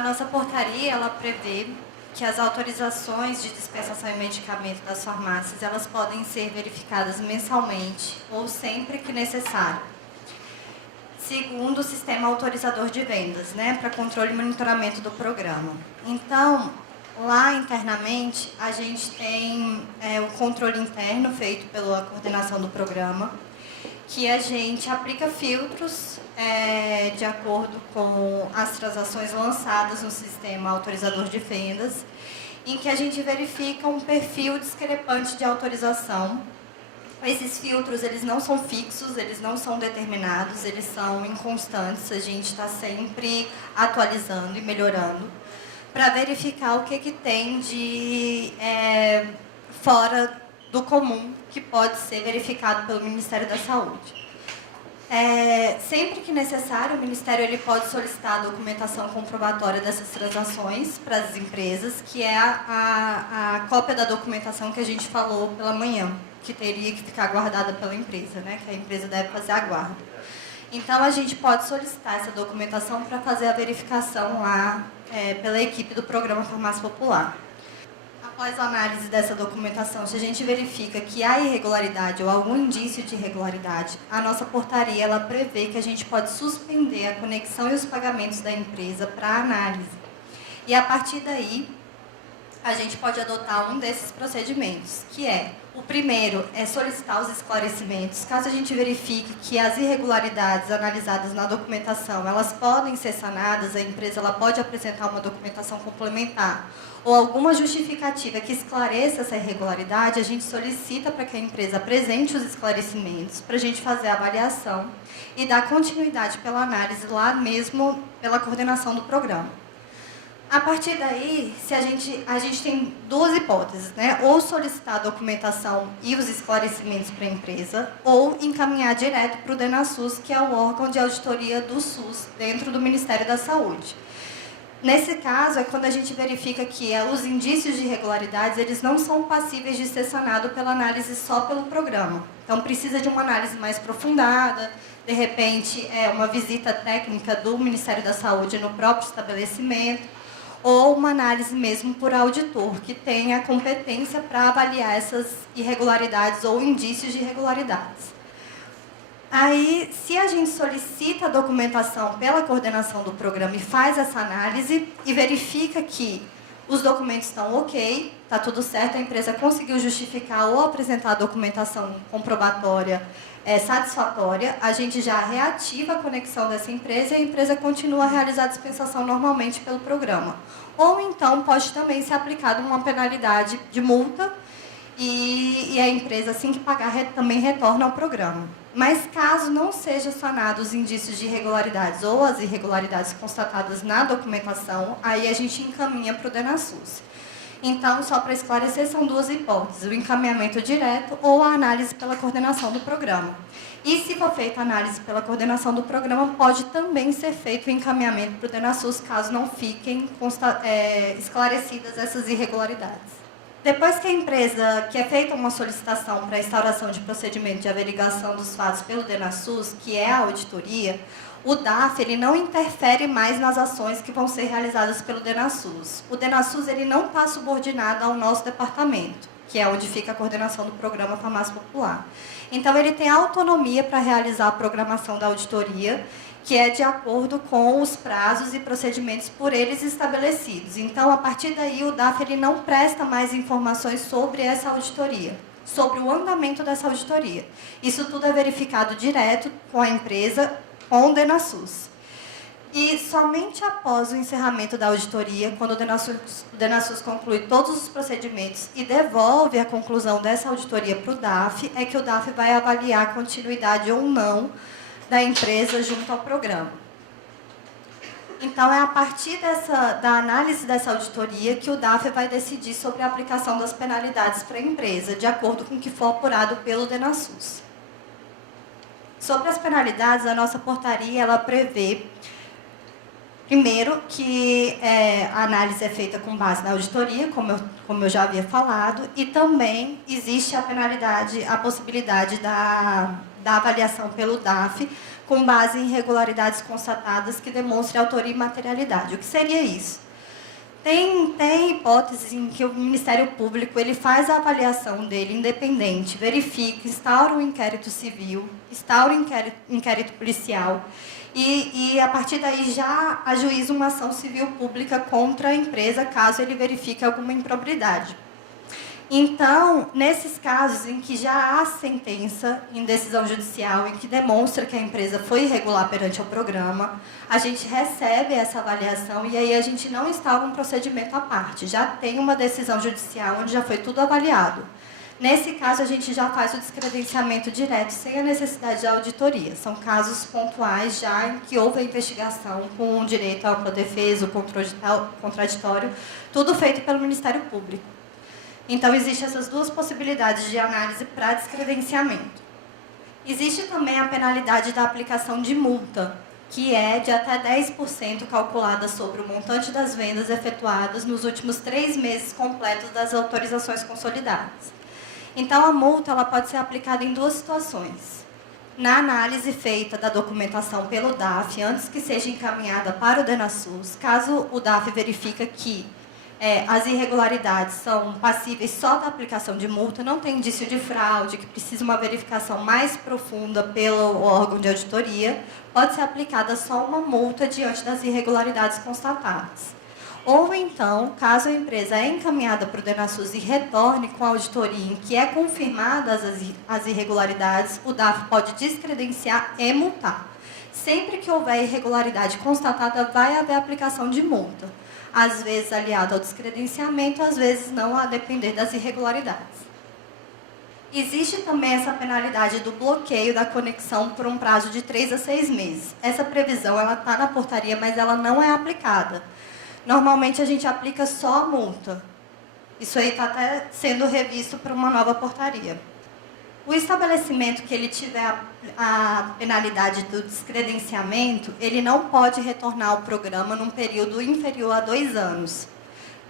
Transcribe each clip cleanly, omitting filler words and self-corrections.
A nossa portaria, ela prevê que as autorizações de dispensação e medicamento das farmácias, elas podem ser verificadas mensalmente ou sempre que necessário, segundo o sistema autorizador de vendas, né, para controle e monitoramento do programa. Então, lá internamente, a gente tem o controle interno feito pela coordenação do programa, que a gente aplica filtros de acordo com as transações lançadas no sistema autorizador de vendas, em que a gente verifica um perfil discrepante de autorização. Esses filtros, eles não são fixos, eles não são determinados, eles são inconstantes, a gente está sempre atualizando e melhorando para verificar o que tem de fora do comum que pode ser verificado pelo Ministério da Saúde. Sempre que necessário, o Ministério ele pode solicitar a documentação comprobatória dessas transações para as empresas, que é a cópia da documentação que a gente falou pela manhã, que teria que ficar guardada pela empresa, né? Que a empresa deve fazer a guarda. Então, a gente pode solicitar essa documentação para fazer a verificação lá pela equipe do Programa Farmácia Popular. Após a análise dessa documentação, se a gente verifica que há irregularidade ou algum indício de irregularidade, a nossa portaria ela prevê que a gente pode suspender a conexão e os pagamentos da empresa para análise. E a partir daí, a gente pode adotar um desses procedimentos, que o primeiro é solicitar os esclarecimentos. Caso a gente verifique que as irregularidades analisadas na documentação, elas podem ser sanadas, a empresa ela pode apresentar uma documentação complementar ou alguma justificativa que esclareça essa irregularidade, a gente solicita para que a empresa apresente os esclarecimentos, para a gente fazer a avaliação e dar continuidade pela análise lá mesmo pela coordenação do programa. A partir daí, se a gente tem duas hipóteses, né? Ou solicitar a documentação e os esclarecimentos para a empresa, ou encaminhar direto para o DENASUS, que é o órgão de auditoria do SUS, dentro do Ministério da Saúde. Nesse caso, é quando a gente verifica que os indícios de irregularidades, eles não são passíveis de ser sanados pela análise só pelo programa. Então, precisa de uma análise mais aprofundada, de repente, uma visita técnica do Ministério da Saúde no próprio estabelecimento, ou uma análise mesmo por auditor, que tenha a competência para avaliar essas irregularidades ou indícios de irregularidades. Aí, se a gente solicita a documentação pela coordenação do programa e faz essa análise e verifica que os documentos estão ok, está tudo certo, a empresa conseguiu justificar ou apresentar a documentação comprobatória satisfatória, a gente já reativa a conexão dessa empresa e a empresa continua a realizar a dispensação normalmente pelo programa. Ou então pode também ser aplicada uma penalidade de multa e a empresa, assim que pagar, também retorna ao programa. Mas caso não sejam sanados os indícios de irregularidades ou as irregularidades constatadas na documentação, aí a gente encaminha para o DENASUS. Então, só para esclarecer, são duas hipóteses, o encaminhamento direto ou a análise pela coordenação do programa. E se for feita a análise pela coordenação do programa, pode também ser feito o encaminhamento para o DENASUS, caso não fiquem esclarecidas essas irregularidades. Depois que a empresa, que é feita uma solicitação para a instauração de procedimento de averiguação dos fatos pelo DENASUS, que é a auditoria, o DAF ele não interfere mais nas ações que vão ser realizadas pelo DENASUS. O DENASUS ele não está subordinado ao nosso departamento, que é onde fica a coordenação do Programa Farmácia Popular. Então, ele tem autonomia para realizar a programação da auditoria, que é de acordo com os prazos e procedimentos por eles estabelecidos. Então, a partir daí, o DAF ele não presta mais informações sobre essa auditoria, sobre o andamento dessa auditoria. Isso tudo é verificado direto com a empresa, com o DENASUS. E somente após o encerramento da auditoria, quando o DENASUS conclui todos os procedimentos e devolve a conclusão dessa auditoria para o DAF, é que o DAF vai avaliar a continuidade ou não da empresa junto ao programa. Então, é a partir da análise dessa auditoria que o DAF vai decidir sobre a aplicação das penalidades para a empresa, de acordo com o que for apurado pelo DENASUS. Sobre as penalidades, a nossa portaria ela prevê, primeiro, que a análise é feita com base na auditoria, como eu já havia falado, e também existe a penalidade, a possibilidade da da avaliação pelo DAF, com base em irregularidades constatadas que demonstrem autoria e materialidade. O que seria isso? Tem hipóteses em que o Ministério Público ele faz a avaliação dele independente, verifica, instaura um inquérito civil, instaura um inquérito policial e a partir daí já ajuiza uma ação civil pública contra a empresa, caso ele verifique alguma improbidade. Então, nesses casos em que já há sentença em decisão judicial em que demonstra que a empresa foi irregular perante o programa, a gente recebe essa avaliação e aí a gente não instaura um procedimento à parte. Já tem uma decisão judicial onde já foi tudo avaliado. Nesse caso, a gente já faz o descredenciamento direto, sem a necessidade de auditoria. São casos pontuais já em que houve a investigação com o direito à ampla defesa, o contraditório, tudo feito pelo Ministério Público. Então, existem essas duas possibilidades de análise para descredenciamento. Existe também a penalidade da aplicação de multa, que é de até 10% calculada sobre o montante das vendas efetuadas nos últimos 3 meses completos das autorizações consolidadas. Então, a multa ela pode ser aplicada em 2 situações. Na análise feita da documentação pelo DAF, antes que seja encaminhada para o DENASUS, caso o DAF verifique que as irregularidades são passíveis só da aplicação de multa, não tem indício de fraude, que precisa uma verificação mais profunda pelo órgão de auditoria, pode ser aplicada só uma multa diante das irregularidades constatadas. Ou então, caso a empresa é encaminhada para o DENASUS e retorne com a auditoria em que é confirmadas as irregularidades, o DAF pode descredenciar e multar. Sempre que houver irregularidade constatada, vai haver aplicação de multa. Às vezes aliado ao descredenciamento, às vezes não, a depender das irregularidades. Existe também essa penalidade do bloqueio da conexão por um prazo de 3 a 6 meses. Essa previsão está na portaria, mas ela não é aplicada. Normalmente a gente aplica só a multa. Isso aí está até sendo revisto para uma nova portaria. O estabelecimento que ele tiver a penalidade do descredenciamento, ele não pode retornar ao programa num período inferior a 2 anos.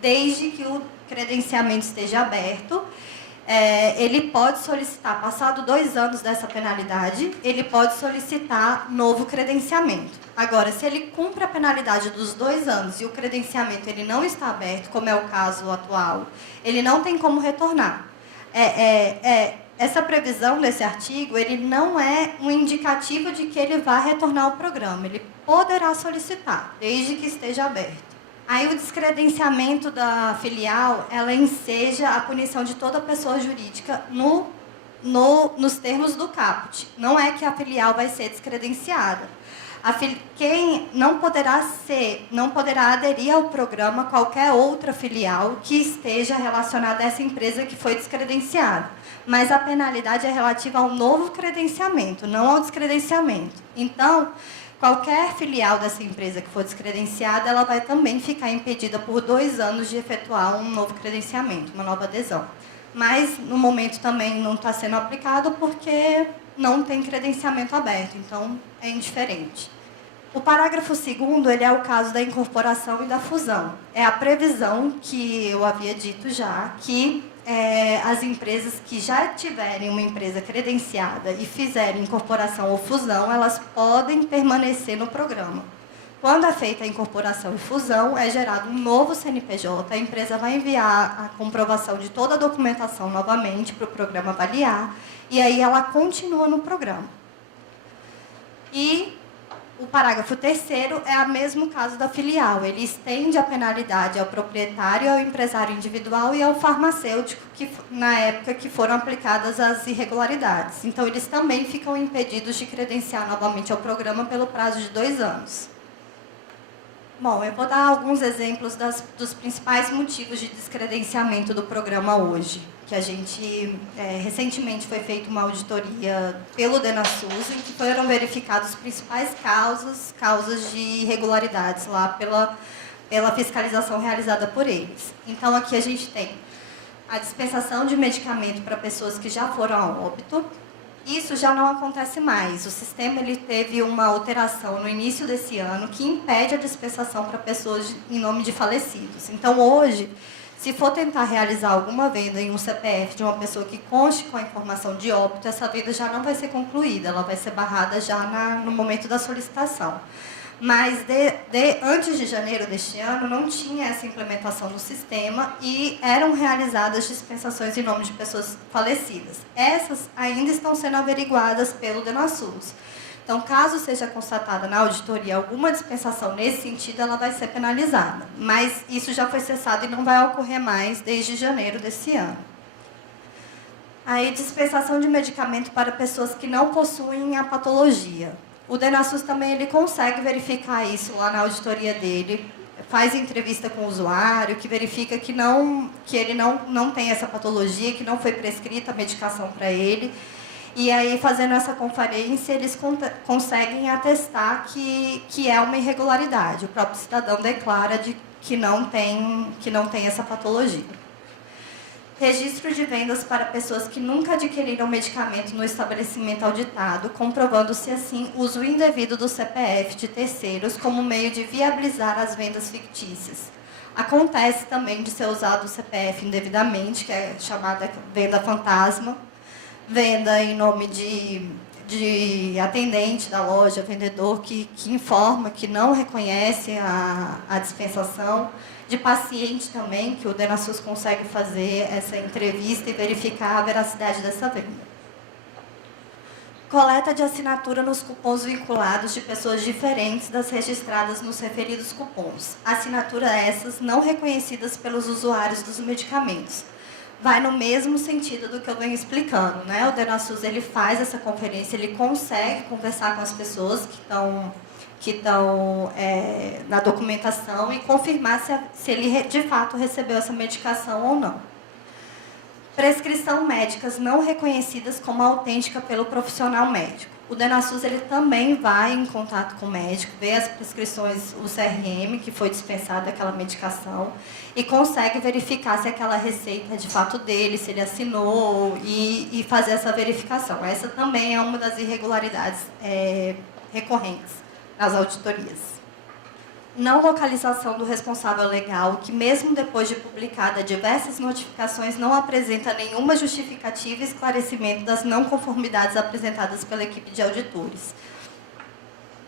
Desde que o credenciamento esteja aberto, ele pode solicitar, passado 2 anos dessa penalidade, ele pode solicitar novo credenciamento. Agora, se ele cumpre a penalidade dos 2 anos e o credenciamento ele não está aberto, como é o caso atual, ele não tem como retornar. Essa previsão desse artigo, ele não é um indicativo de que ele vai retornar ao programa. Ele poderá solicitar, desde que esteja aberto. Aí o descredenciamento da filial, ela enseja a punição de toda pessoa jurídica nos termos do caput. Não é que a filial vai ser descredenciada. Quem não poderá aderir ao programa qualquer outra filial que esteja relacionada a essa empresa que foi descredenciada. Mas a penalidade é relativa ao novo credenciamento, não ao descredenciamento. Então, qualquer filial dessa empresa que for descredenciada, ela vai também ficar impedida por 2 anos de efetuar um novo credenciamento, uma nova adesão. Mas, no momento, também não está sendo aplicado porque não tem credenciamento aberto, então é indiferente. O parágrafo 2º, ele é o caso da incorporação e da fusão. É a previsão que eu havia dito já, que as empresas que já tiverem uma empresa credenciada e fizerem incorporação ou fusão, elas podem permanecer no programa. Quando é feita a incorporação e fusão, é gerado um novo CNPJ, a empresa vai enviar a comprovação de toda a documentação novamente para o programa avaliar, e aí ela continua no programa. E o parágrafo 3º é o mesmo caso da filial. Ele estende a penalidade ao proprietário, ao empresário individual e ao farmacêutico, que, na época que foram aplicadas as irregularidades. Então, eles também ficam impedidos de credenciar novamente ao programa pelo prazo de 2 anos. Bom, eu vou dar alguns exemplos dos principais motivos de descredenciamento do programa hoje, que a gente, recentemente foi feita uma auditoria pelo DENASUS, em que foram verificadas as principais causas de irregularidades lá pela fiscalização realizada por eles. Então, aqui a gente tem a dispensação de medicamento para pessoas que já foram a óbito. Isso já não acontece mais. O sistema ele teve uma alteração no início desse ano que impede a dispensação para pessoas em nome de falecidos. Então, hoje, Se for tentar realizar alguma venda em um CPF de uma pessoa que conste com a informação de óbito, essa venda já não vai ser concluída, ela vai ser barrada já no momento da solicitação. Mas antes de janeiro deste ano, não tinha essa implementação no sistema e eram realizadas dispensações em nome de pessoas falecidas. Essas ainda estão sendo averiguadas pelo DENASUS. Então, caso seja constatada na auditoria alguma dispensação nesse sentido, ela vai ser penalizada. Mas isso já foi cessado e não vai ocorrer mais desde janeiro desse ano. Aí, dispensação de medicamento para pessoas que não possuem a patologia. O DENASUS também ele consegue verificar isso lá na auditoria dele, faz entrevista com o usuário, que verifica que ele não tem essa patologia, que não foi prescrita a medicação para ele. E aí, fazendo essa conferência, eles conseguem atestar que é uma irregularidade. O próprio cidadão declara que não tem essa patologia. Registro de vendas para pessoas que nunca adquiriram medicamento no estabelecimento auditado, comprovando-se assim uso indevido do CPF de terceiros como meio de viabilizar as vendas fictícias. Acontece também de ser usado o CPF indevidamente, que é chamada venda fantasma, venda em nome de atendente da loja, vendedor que informa que não reconhece a dispensação, de paciente também, que o DENASUS consegue fazer essa entrevista e verificar a veracidade dessa venda. Coleta de assinatura nos cupons vinculados de pessoas diferentes das registradas nos referidos cupons. Assinaturas essas não reconhecidas pelos usuários dos medicamentos. Vai no mesmo sentido do que eu venho explicando, né? O DENASUS ele faz essa conferência, ele consegue conversar com as pessoas que estão na documentação e confirmar se ele de fato recebeu essa medicação ou não. Prescrição médicas não reconhecidas como autêntica pelo profissional médico. O DENASUS ele também vai em contato com o médico, vê as prescrições, o CRM, que foi dispensada aquela medicação, e consegue verificar se aquela receita é de fato dele, se ele assinou, e fazer essa verificação. Essa também é uma das irregularidades recorrentes nas auditorias. Não localização do responsável legal, que mesmo depois de publicada diversas notificações, não apresenta nenhuma justificativa e esclarecimento das não conformidades apresentadas pela equipe de auditores.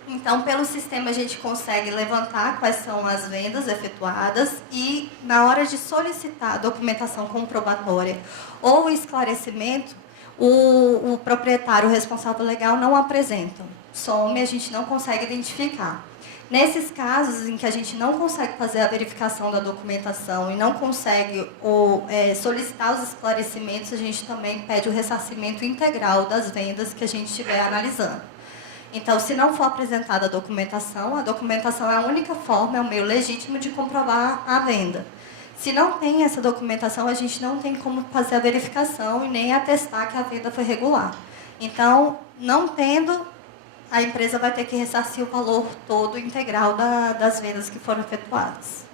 Então, pelo sistema, a gente consegue levantar quais são as vendas efetuadas e, na hora de solicitar a documentação comprobatória ou esclarecimento, o proprietário, o responsável legal, não apresenta. Some, a gente não consegue identificar. Nesses casos em que a gente não consegue fazer a verificação da documentação e não consegue solicitar os esclarecimentos, a gente também pede o ressarcimento integral das vendas que a gente estiver analisando. Então, se não for apresentada a documentação é a única forma, é o meio legítimo de comprovar a venda. Se não tem essa documentação, a gente não tem como fazer a verificação e nem atestar que a venda foi regular. Então, não tendo, a empresa vai ter que ressarcir o valor todo integral das vendas que foram efetuadas.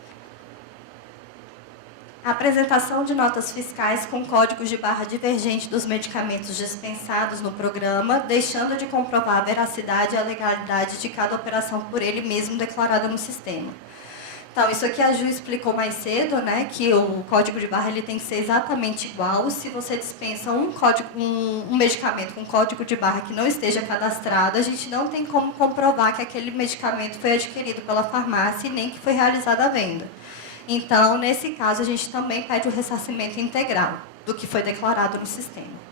A apresentação de notas fiscais com códigos de barra divergente dos medicamentos dispensados no programa, deixando de comprovar a veracidade e a legalidade de cada operação por ele mesmo declarada no sistema. Então, isso aqui a Ju explicou mais cedo, né, que o código de barra ele tem que ser exatamente igual. Se você dispensa um medicamento com código de barra que não esteja cadastrado, a gente não tem como comprovar que aquele medicamento foi adquirido pela farmácia e nem que foi realizada a venda. Então, nesse caso, a gente também pede o ressarcimento integral do que foi declarado no sistema.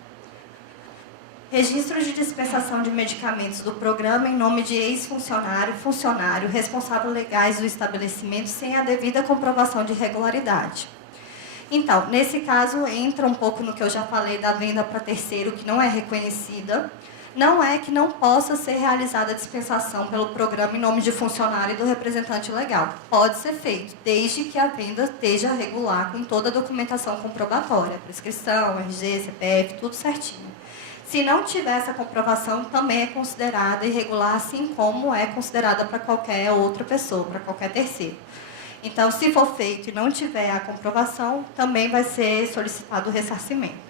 Registro de dispensação de medicamentos do programa em nome de ex-funcionário, funcionário, responsável legais do estabelecimento sem a devida comprovação de regularidade. Então, nesse caso, entra um pouco no que eu já falei da venda para terceiro, que não é reconhecida. Não é que não possa ser realizada a dispensação pelo programa em nome de funcionário e do representante legal. Pode ser feito, desde que a venda esteja regular com toda a documentação comprobatória, prescrição, RG, CPF, tudo certinho. Se não tiver essa comprovação, também é considerada irregular, assim como é considerada para qualquer outra pessoa, para qualquer terceiro. Então, se for feito e não tiver a comprovação, também vai ser solicitado o ressarcimento.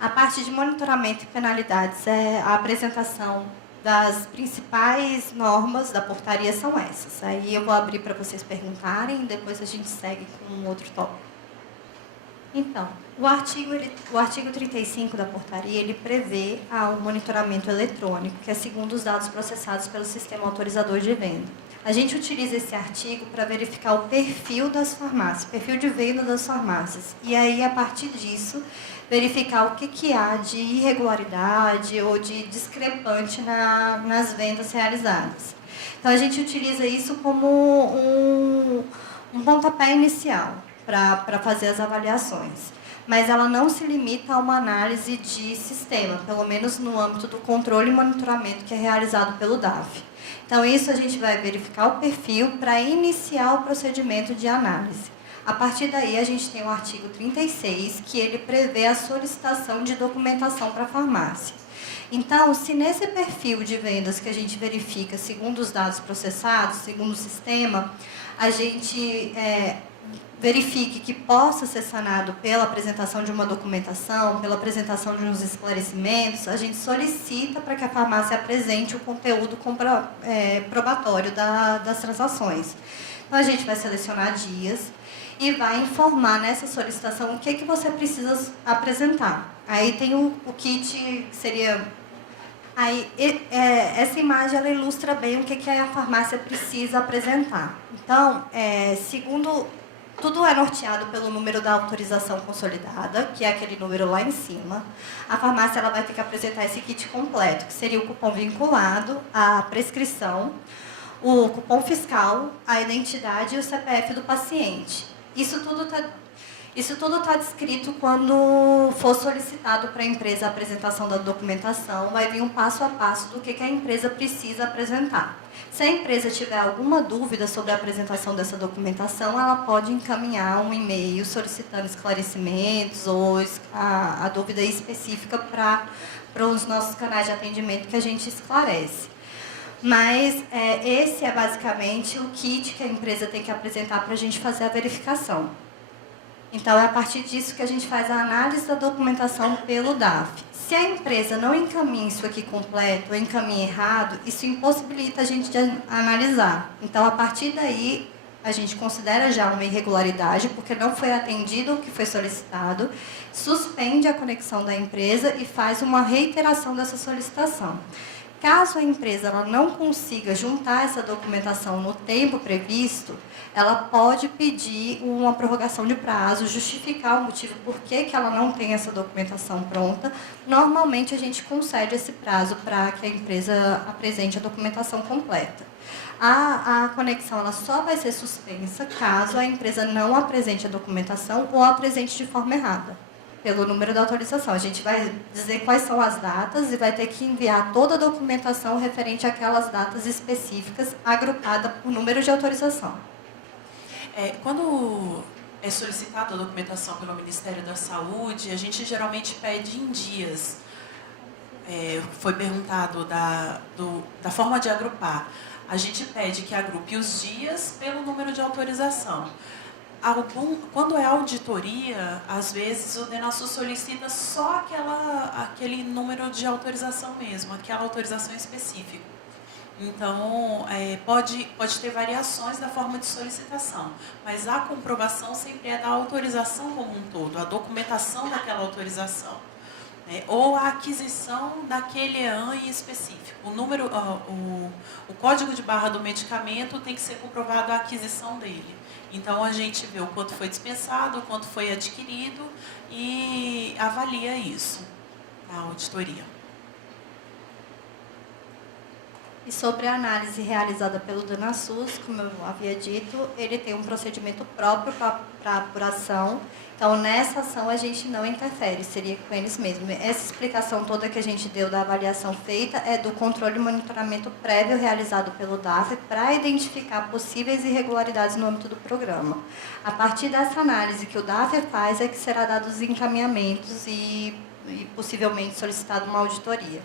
A parte de monitoramento e penalidades, a apresentação das principais normas da portaria são essas. Aí eu vou abrir para vocês perguntarem e depois a gente segue com um outro tópico. Então, o artigo 35 da portaria, ele prevê o monitoramento eletrônico, que é segundo os dados processados pelo sistema autorizador de venda. A gente utiliza esse artigo para verificar o perfil das farmácias, perfil de venda das farmácias. E aí, a partir disso, verificar o que há de irregularidade ou de discrepante nas vendas realizadas. Então, a gente utiliza isso como um pontapé inicial para fazer as avaliações. Mas ela não se limita a uma análise de sistema, pelo menos no âmbito do controle e monitoramento que é realizado pelo DAF. Então, isso a gente vai verificar o perfil para iniciar o procedimento de análise. A partir daí, a gente tem o artigo 36, que ele prevê a solicitação de documentação para a farmácia. Então, se nesse perfil de vendas que a gente verifica, segundo os dados processados, segundo o sistema, a gente verifique que possa ser sanado pela apresentação de uma documentação, pela apresentação de uns esclarecimentos, a gente solicita para que a farmácia apresente o conteúdo probatório das transações. Então, a gente vai selecionar dias e vai informar nessa solicitação o que você precisa apresentar. Aí tem o kit, que seria... essa imagem ela ilustra bem o que a farmácia precisa apresentar. Então, tudo é norteado pelo número da autorização consolidada, que é aquele número lá em cima. A farmácia ela vai ter que apresentar esse kit completo, que seria o cupom vinculado, a prescrição, o cupom fiscal, a identidade e o CPF do paciente. Isso tudo está descrito quando for solicitado para a empresa a apresentação da documentação, vai vir um passo a passo do que a empresa precisa apresentar. Se a empresa tiver alguma dúvida sobre a apresentação dessa documentação, ela pode encaminhar um e-mail solicitando esclarecimentos ou a dúvida específica para os nossos canais de atendimento que a gente esclarece. Mas esse é basicamente o kit que a empresa tem que apresentar para a gente fazer a verificação. Então, é a partir disso que a gente faz a análise da documentação pelo DAF. Se a empresa não encaminha isso aqui completo ou encaminha errado, isso impossibilita a gente de analisar. Então, a partir daí, a gente considera já uma irregularidade, porque não foi atendido o que foi solicitado, suspende a conexão da empresa e faz uma reiteração dessa solicitação. Caso a empresa ela não consiga juntar essa documentação no tempo previsto, ela pode pedir uma prorrogação de prazo, justificar o motivo por que ela não tem essa documentação pronta. Normalmente, a gente concede esse prazo para que a empresa apresente a documentação completa. A conexão ela só vai ser suspensa caso a empresa não apresente a documentação ou apresente de forma errada, pelo número da autorização. A gente vai dizer quais são as datas e vai ter que enviar toda a documentação referente àquelas datas específicas, agrupada por número de autorização. Quando é solicitada a documentação pelo Ministério da Saúde, a gente geralmente pede em dias. Foi perguntado da forma de agrupar. A gente pede que agrupe os dias pelo número de autorização. Quando é auditoria, às vezes o DENASUR solicita só aquele número de autorização mesmo, aquela autorização específica. Então, pode ter variações da forma de solicitação, mas a comprovação sempre é da autorização como um todo, a documentação daquela autorização, ou a aquisição daquele EAN em específico. O código de barra do medicamento tem que ser comprovado a aquisição dele. Então, a gente vê o quanto foi dispensado, o quanto foi adquirido e avalia isso na auditoria. E sobre a análise realizada pelo DENASUS, como eu havia dito, ele tem um procedimento próprio para apuração. Então, nessa ação, a gente não interfere, seria com eles mesmos. Essa explicação toda que a gente deu da avaliação feita é do controle e monitoramento prévio realizado pelo DAF para identificar possíveis irregularidades no âmbito do programa. A partir dessa análise que o DAF faz é que será dados os encaminhamentos e possivelmente solicitado uma auditoria.